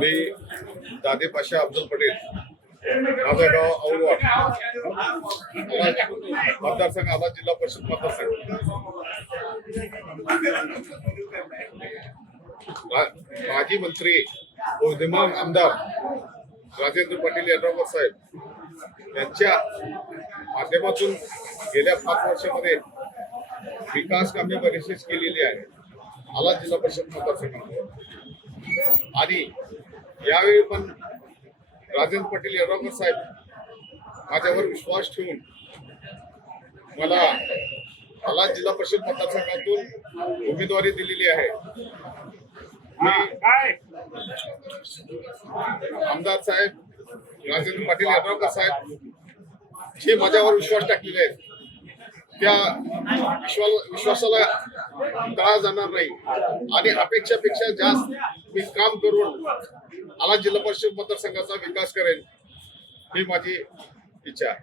मी दादे पाशा अफजल पटेल, माझं गाव औरवाड, मतदारसंघ आला, जिल्हा परिषद मतदारसंघ. माजी मंत्री विद्यमान आमदार राजेंद्र पाटील यड्रावकर साहेब यांच्या माध्यमातून गेल्या 5 वर्षामध्ये विकास कामे बरीचशी केलेली आहे आला जिल्हा परिषद मतदारसंघामध्ये. आणि यावेळी पण राजेंद्र पाटील यड्रावकर साहेब माझ्यावर विश्वास ठेवून मला आला जिल्हा परिषद मतदारसंघातून उमेदवारी दिलेली आहे. मी आमदार साहेब राजेंद्र पाटील यड्रावकर साहेब जे माझ्यावर विश्वास टाकलेले आहेत त्या विश्वासाला तळा जाणार नाही आणि अपेक्षापेक्षा जास्त मी काम करून आला जिल्हा परिषद मतदारसंघाचा विकास करेन ही माझी इच्छा आहे.